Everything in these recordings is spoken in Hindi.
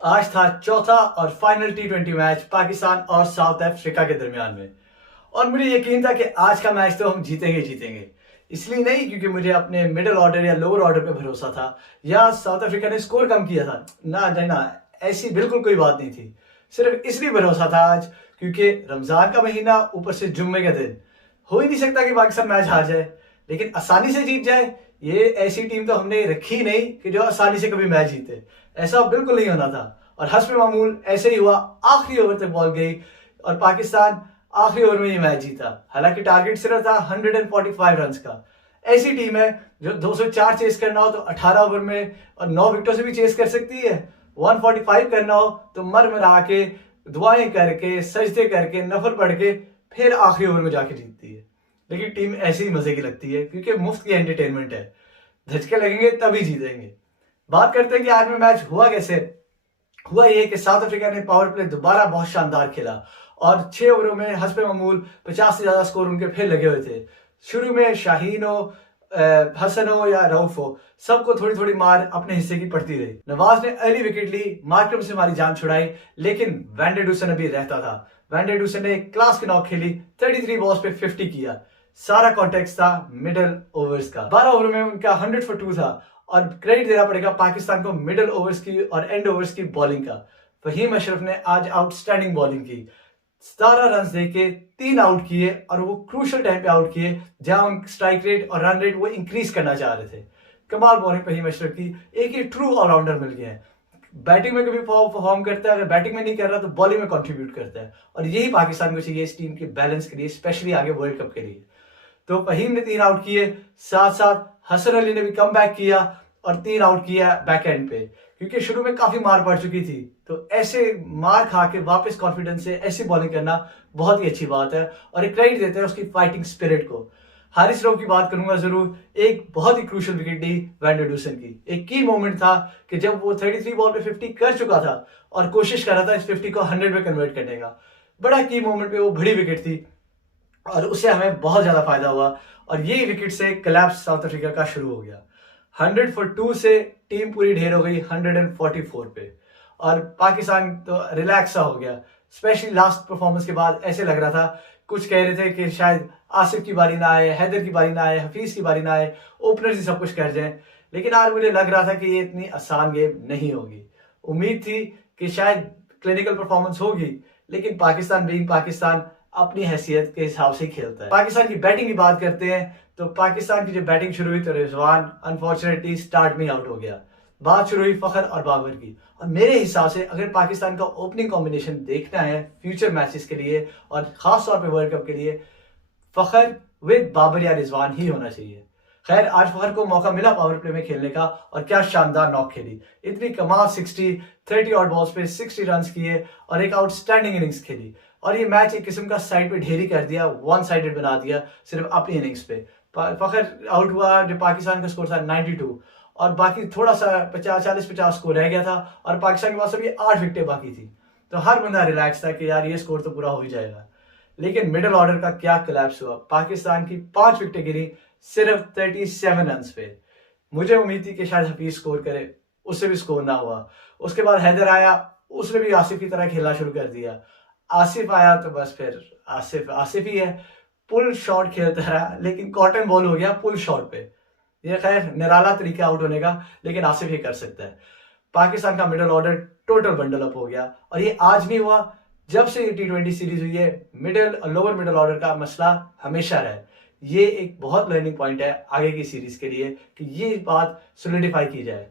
आज था चौथा और फाइनल टी20 मैच पाकिस्तान और साउथ अफ्रीका के दरमियान में। और मुझे यकीन था कि आज का मैच तो हम जीतेंगे जीतेंगे। इसलिए नहीं क्योंकि मुझे अपने मिडिल ऑर्डर या लोअर ऑर्डर पे भरोसा था या साउथ अफ्रीका ने स्कोर कम किया था। ना ना, ऐसी बिल्कुल कोई बात नहीं थी। सिर्फ इसलिए भरोसा था आज क्योंकि रमजान का महीना, ऊपर से जुम्मे का दिन। हो ही नहीं सकता कि पाकिस्तान मैच हार जाए, लेकिन आसानी से जीत जाए। ये ऐसी टीम तो हमने रखी ही नहीं कि जो आसानी से कभी मैच जीते। ऐसा बिल्कुल नहीं होना था। और हस्ब मामूल ऐसे ही हुआ। आखिरी ओवर तक बॉल गई और पाकिस्तान आखिरी ओवर में ये मैच जीता। हालांकि टारगेट सिर्फ था 145 रन का। ऐसी टीम है जो 204 चेस करना हो तो 18 ओवर में और 9 विकेटों से भी चेस कर सकती है। 145 करना हो तो मर मरा के, दुआएं करके, सजदे करके, नफल पढ़ के फिर आखिरी ओवर में जाके जीतती है। लेकिन टीम ऐसी ही मजे की लगती है क्योंकि मुफ्त की एंटरटेनमेंट है। धचके लगेंगे तभी जीतेंगे। बात करते हैं कि आज में मैच हुआ कैसे। हुआ ये कि साउथ अफ्रीका ने पावर प्ले दोबारा बहुत शानदार खेला और 6 ओवरों में हस्ब मामूल 50 से ज्यादा स्कोर उनके फिर लगे हुए थे। शुरू में शाहीन हो, हसन हो या रऊफ हो, सबको थोड़ी थोड़ी मार अपने हिस्से की पड़ती रही। नवाज ने अर्ली विकेट ली, मार्करम से हमारी जान छुड़ाई, लेकिन वैंडेडूसन अभी रहता था। वैंडेडूसन ने एक क्लास की नॉक खेली, 33 बॉल्स पे 50 किया। सारा कॉन्टेक्स्ट था मिडिल ओवर्स का। 12 ओवर में उनका 100 for 2 था। और क्रेडिट देना पड़ेगा पाकिस्तान को मिडिल ओवर्स की और एंड ओवर्स की बॉलिंग का। फहीम अशरफ ने आज आउटस्टैंडिंग बॉलिंग की। 17 रन देके 3 आउट किए और वो क्रूशल टाइम पे आउट किए जहां स्ट्राइक रेट और रन रेट वो इंक्रीज करना चाह रहे थे। कमाल बॉलिंग फहीम अशरफ की। एक ही ट्रू ऑलराउंडर मिल गया है। बैटिंग में कभी परफॉर्म करता है, अगर बैटिंग में नहीं कर रहा तो बॉलिंग में कंट्रीब्यूट करता है। और यही पाकिस्तान को चाहिए इस टीम के बैलेंस के लिए, स्पेशली आगे वर्ल्ड कप के लिए। तो फहीम ने 3 आउट किए, साथ साथ हसन अली ने भी कम बैक किया और 3 आउट किया बैक एंड पे, क्योंकि शुरू में काफी मार पड़ चुकी थी। तो ऐसे मार खा के वापस कॉन्फिडेंस से ऐसी बॉलिंग करना बहुत ही अच्छी बात है और एक क्रेडिट देते हैं उसकी फाइटिंग स्पिरिट को। हारिस रऊफ की बात करूंगा जरूर। एक बहुत ही क्रूशियल विकेट ली वैंडेडूसन की। एक की मोमेंट था कि जब वो 33 बॉल पे 50 कर चुका था और कोशिश कर रहा था इस 50 को 100 में कन्वर्ट करने का। बड़ा की मोमेंट पे वो बड़ी विकेट थी और उससे हमें बहुत ज्यादा फायदा हुआ। और ये विकेट से कोलैप्स साउथ अफ्रीका का शुरू हो गया। 100 for 2 से टीम पूरी ढेर हो गई 144 पे और पाकिस्तान तो रिलैक्स सा हो गया। स्पेशली लास्ट परफॉर्मेंस के बाद ऐसे लग रहा था, कुछ कह रहे थे कि शायद आसिफ की बारी ना आए, हैदर की बारी ना आए, हफीज की बारी ना आए, ओपनर ही सब कुछ कर जाए। लेकिन आज मुझे लग रहा था कि ये इतनी आसान गेम नहीं होगी। उम्मीद थी कि शायद क्लिनिकल परफॉर्मेंस होगी, लेकिन पाकिस्तान बीइंग पाकिस्तान अपनी हैसियत के हिसाब से खेलता है। पाकिस्तान की बैटिंग की बात करते हैं तो पाकिस्तान की जब बैटिंग शुरू हुई तो रिजवान अनफॉर्चुनेटली स्टार्ट में आउट हो गया। बात शुरू हुई फखर और बाबर की। और मेरे हिसाब से अगर पाकिस्तान का ओपनिंग कॉम्बिनेशन देखना है फ्यूचर मैचेस के लिए और खास तौर पे वर्ल्ड कप के लिए, फखर विद बाबर या रिजवान ही होना चाहिए। खैर, आज फखर को मौका मिला पावर प्ले में खेलने का और क्या शानदार नॉक खेली। इतनी कमाल 30 ऑड बॉल्स पे 60 रन किए और एक आउटस्टैंडिंग इनिंग्स खेली। और ये मैच एक किस्म का साइड पे ढेरी कर दिया, वन साइडेड बना दिया सिर्फ अपनी इनिंग्स पे। फखर आउट हुआ जब पाकिस्तान का स्कोर था 92 और बाकी थोड़ा सा 40-50 स्कोर रह गया था और पाकिस्तान के पास अभी 8 विकेटें बाकी थी। तो हर बंदा रिलैक्स था कि यार ये स्कोर तो पूरा हो ही जाएगा। लेकिन मिडिल ऑर्डर का क्या कोलैप्स हुआ। पाकिस्तान की 5 विकेटें गिरी सिर्फ 37 रन पे। मुझे उम्मीद थी कि शायद हफीज स्कोर करे, उससे भी स्कोर ना हुआ। उसके बाद हैदर आया, उसने भी आसिफ की तरह खेलना शुरू कर दिया। आसिफ आया तो बस फिर आसिफ आसिफ ही है। पुल शॉट खेलता रहा, लेकिन कॉटन बॉल हो गया पुल शॉट पे। ये खैर निराला तरीका आउट होने का, लेकिन आसिफ ही कर सकता है। पाकिस्तान का middle order total bundle up हो गया और ये आज नहीं हुआ, जब से ये टी20 सीरीज हुई है। मिडिल और लोअर मिडिल ऑर्डर का मसला हमेशा रहा। ये एक बहुत लर्निंग पॉइंट है आगे की सीरीज के लिए कि ये बात सोलिडिफाई की जाए।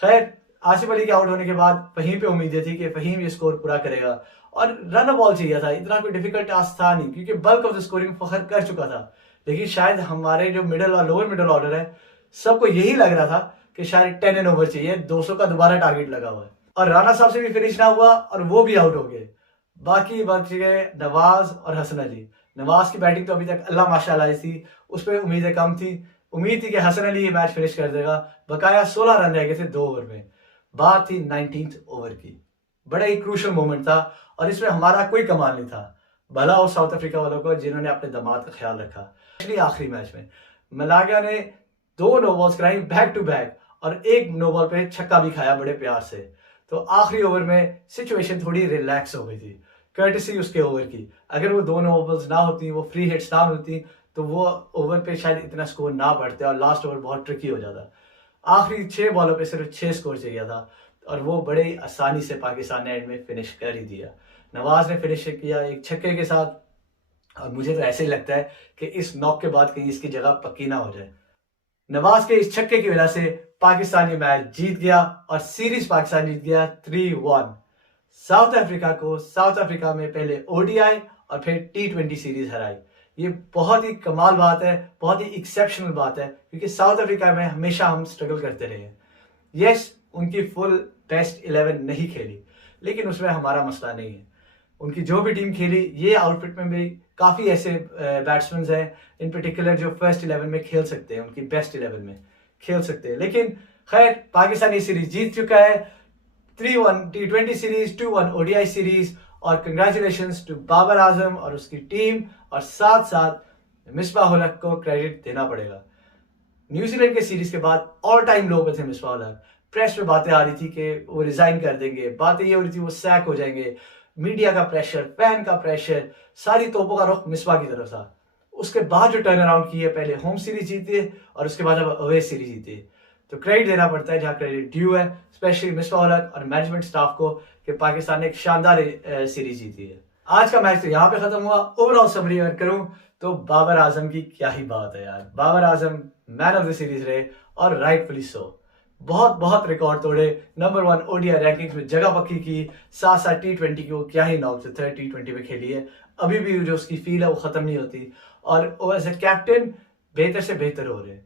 खैर, आसिफ अली के आउट होने के बाद फहीम पे उम्मीदें थी कि फहीम ये स्कोर पूरा करेगा और रन बॉल चाहिए था। इतना कोई डिफिकल्ट टास्क था नहीं क्योंकि बल्क ऑफ द स्कोरिंग फखर कर चुका था। लेकिन शायद हमारे जो मिडिल और लोअर मिडिल ऑर्डर है, सबको यही लग रहा था कि शायद 10 एंड ओवर चाहिए, 200 का दोबारा टारगेट लगा हुआ है। और राणा साहब से भी फिनिश ना हुआ और वो भी आउट हो गए। बाकी बच गए नवाज और हसन अली। नवाज की बैटिंग तो अभी तक अल्लाह माशाल्लाह थी, उस पर उम्मीदें कम थी। उम्मीद थी कि हसन अली ये मैच फिनिश कर देगा। बकाया 16 रन रह गए थे 2 ओवर में। बात थी 19th ओवर की। बड़ा ही क्रूशल मोमेंट था और इसमें हमारा कोई कमाल नहीं था। भला हो साउथ अफ्रीका वालों को जिन्होंने अपने दामाद का ख्याल रखा। आखिरी मैच में मलागा ने 2 नो बॉल्स कराई बैक टू बैक और एक नो बॉल पे छक्का भी खाया बड़े प्यार से। तो आखिरी ओवर में सिचुएशन थोड़ी रिलैक्स हो गई थी, कर्टसी उसके ओवर की। अगर वो दोनों ओवर्स ना होती, वो फ्री हिट्स ना मिलती, तो वो ओवर पे शायद इतना स्कोर ना बढ़ते और लास्ट ओवर बहुत ट्रिकी हो जाता। आखिरी 6 बॉलों पे सिर्फ 6 स्कोर चाहिए था और वो बड़े आसानी से पाकिस्तान ने एंड में फिनिश कर ही दिया। नवाज ने फिनिश किया एक छक्के के साथ और मुझे तो ऐसे ही लगता है कि इस नॉक के बाद कहीं इसकी जगह पक्की ना हो जाए। नवाज के इस छक्के की वजह से पाकिस्तान ये मैच जीत गया और सीरीज पाकिस्तान जीत गया 3-1। साउथ अफ्रीका को साउथ अफ्रीका में पहले ओडीआई और फिर T20 सीरीज हराई। ये बहुत ही कमाल बात है, बहुत ही एक्सेप्शनल बात है, क्योंकि साउथ अफ्रीका में हमेशा हम स्ट्रगल करते रहे हैं। यस, उनकी फुल बेस्ट 11 नहीं खेली, लेकिन उसमें हमारा मसला नहीं है। उनकी जो भी टीम खेली, ये आउटफिट में भी काफ़ी ऐसे बैट्समैन हैं इन पर्टिकुलर जो फर्स्ट 11 में खेल सकते हैं, उनकी बेस्ट 11 में खेल सकते हैं। लेकिन खैर, पाकिस्तान ये सीरीज जीत चुका है, 3-1 T20 सीरीज, 2-1 ओडीआई सीरीज। और कंग्रेचुलेशंस टू बाबर आजम और उसकी टीम, और साथ साथ मिसबाह उल हक को क्रेडिट देना पड़ेगा। न्यूजीलैंड के सीरीज के बाद ऑल टाइम लो पे थे मिसबाह उल हक। प्रेस में बातें आ रही थी कि वो रिजाइन कर देंगे, बातें ये हो रही थी वो सैक हो जाएंगे, मीडिया का प्रेशर, फैन का प्रेशर, सारी तोपों का रुख मिसबाह की तरफ था। उसके बाद जो टर्न अराउंड की है, पहले होम सीरीज जीती है और उसके बाद अब अवे सीरीज जीती है, तो क्रेडिट देना पड़ता है जहां क्रेडिट ड्यू है, स्पेशली मिसबाह उल हक और मैनेजमेंट स्टाफ को, कि पाकिस्तान ने एक शानदार सीरीज जीती है। आज का मैच तो यहाँ पे खत्म हुआ। ओवरऑल समरी अगर करूं तो बाबर आजम की क्या ही बात है यार। Babar Azam man of the series रहे और राइटफुली सो। बहुत बहुत रिकॉर्ड तोड़े, नंबर 1 ओडीआई रैंकिंग्स में जगह पक्की की, साथ साथ T20 की वो क्या ही नॉक से थर्ड T20 में खेली है, अभी भी जो उसकी फील है वो खत्म नहीं होती, और वो एज ए कैप्टन बेहतर से बेहतर हो रहे हैं।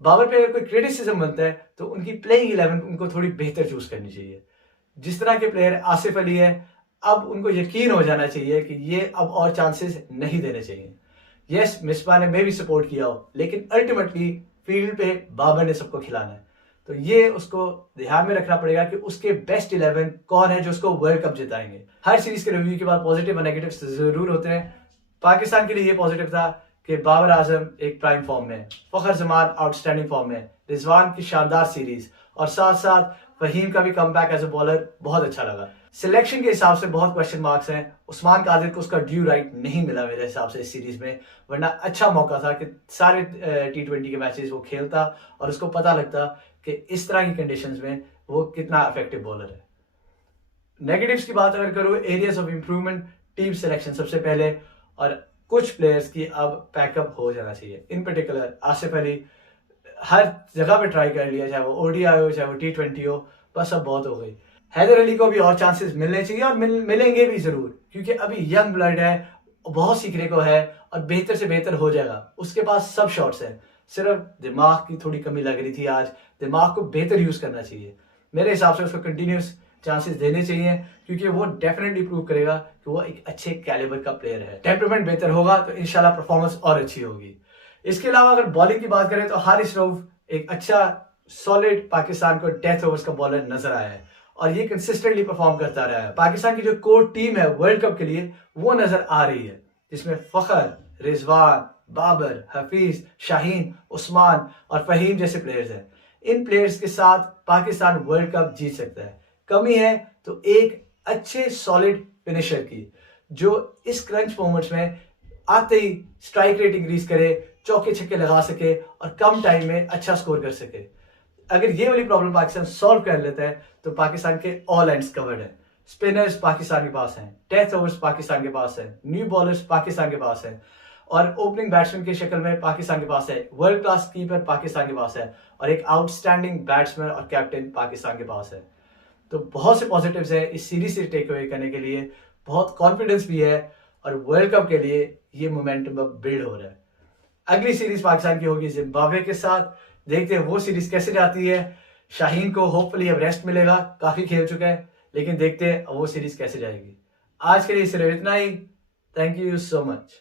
बाबर पे अगर कोई क्रिटिसिज्म बनता है तो उनकी प्लेइंग 11 उनको थोड़ी बेहतर चूज करनी चाहिए। जिस तरह के प्लेयर आसिफ अली है, अब उनको यकीन हो जाना चाहिए कि ये अब और चांसेस नहीं देने चाहिए। यस, मिसबाह ने मैं भी सपोर्ट किया हो, लेकिन अल्टीमेटली फील्ड पे बाबर ने सबको खिलाना है, तो ये उसको ध्यान में रखना पड़ेगा कि उसके बेस्ट 11 कौन है जो उसको वर्ल्ड कप जिताएंगे। हर सीरीज के रिव्यू के बाद पॉजिटिव और नेगेटिव जरूर होते हैं। पाकिस्तान के लिए ये पॉजिटिव था कि बाबर आजम एक प्राइम फॉर्म में, फखर जमान आउटस्टैंडिंग फॉर्म में, रिजवान की शानदार सीरीज, और साथ साथ फहीम का भी कमबैक एज ए बॉलर बहुत अच्छा लगा। सिलेक्शन के हिसाब से बहुत क्वेश्चन मार्क्स हैं। उस्मान कादिर को उसका ड्यू राइट नहीं मिला मेरे हिसाब से इस सीरीज में, वरना अच्छा मौका था कि सारे T20 के मैचेस वो खेलता और उसको पता लगता कि इस तरह की कंडीशंस में वो कितना इफेक्टिव बॉलर है। नेगेटिव्स की बात अगर करूँ, areas of improvement, team selection सबसे पहले, और कुछ प्लेयर्स की अब पैकअप हो जाना चाहिए। इन पर्टिकुलर आसिफ अली हर जगह पे ट्राई कर लिया, चाहे वो ओडीआई हो चाहे वो T20 हो, बस अब बहुत हो गई। हैदर अली को भी और चांसेस मिलने चाहिए और मिलेंगे भी जरूर, क्योंकि अभी यंग ब्लड है, बहुत सीखने को है और बेहतर से बेहतर हो जाएगा। उसके पास सब शॉट्स हैं, सिर्फ दिमाग की थोड़ी कमी लग रही थी आज। दिमाग को बेहतर यूज करना चाहिए। मेरे हिसाब से उसको कंटिन्यूस चांसेस देने चाहिए, क्योंकि वो डेफिनेटली प्रूव करेगा कि वो एक अच्छे कैलिबर का प्लेयर है। टेम्परामेंट बेहतर होगा तो इंशाल्लाह परफॉर्मेंस और अच्छी होगी। इसके अलावा अगर बॉलिंग की बात करें तो हारिस रऊफ एक अच्छा सॉलिड पाकिस्तान को डेथ ओवर्स का बॉलर नजर आया है और ये कंसिस्टेंटली परफॉर्म करता रहा है। पाकिस्तान की जो कोर टीम है वर्ल्ड कप के लिए वो नजर आ रही है, जिसमें फखर, रिजवान, बाबर, हफीज, शाहीन, उस्मान और फहीम जैसे प्लेयर्स हैं। इन प्लेयर्स के साथ पाकिस्तान वर्ल्ड कप जीत सकता है। कमी है तो एक अच्छे सॉलिड फिनिशर की, जो इस क्रंच मोमेंट्स में आते ही स्ट्राइक रेट इंक्रीज करे, चौके छक्के लगा सके और कम टाइम में अच्छा स्कोर कर सके। अगर ये वाली प्रॉब्लम पाकिस्तान सॉल्व कर लेता है तो पाकिस्तान के ऑल एंड्स कवर्ड है। स्पिनर्स पाकिस्तान के पास हैं, डेथ ओवर्स पाकिस्तान के पास है, न्यू बॉलर्स पाकिस्तान के पास है, और ओपनिंग बैट्समैन की शक्ल में पाकिस्तान के पास है, वर्ल्ड क्लास कीपर पाकिस्तान के पास है, और एक आउटस्टैंडिंग बैट्समैन और कैप्टन पाकिस्तान के पास है। तो बहुत से पॉजिटिव्स है इस सीरीज से टेक अवे करने के लिए, बहुत कॉन्फिडेंस भी है, और वर्ल्ड कप के लिए ये मोमेंटम अब बिल्ड हो रहा है। अगली सीरीज पाकिस्तान की होगी जिम्बाब्वे के साथ, देखते हैं वो सीरीज कैसे जाती है। शाहीन को होपफुली अब रेस्ट मिलेगा, काफी खेल चुका है, लेकिन देखते हैं वो सीरीज कैसे जाएगी। आज के लिए सिर्फ इतना ही। Thank you so much.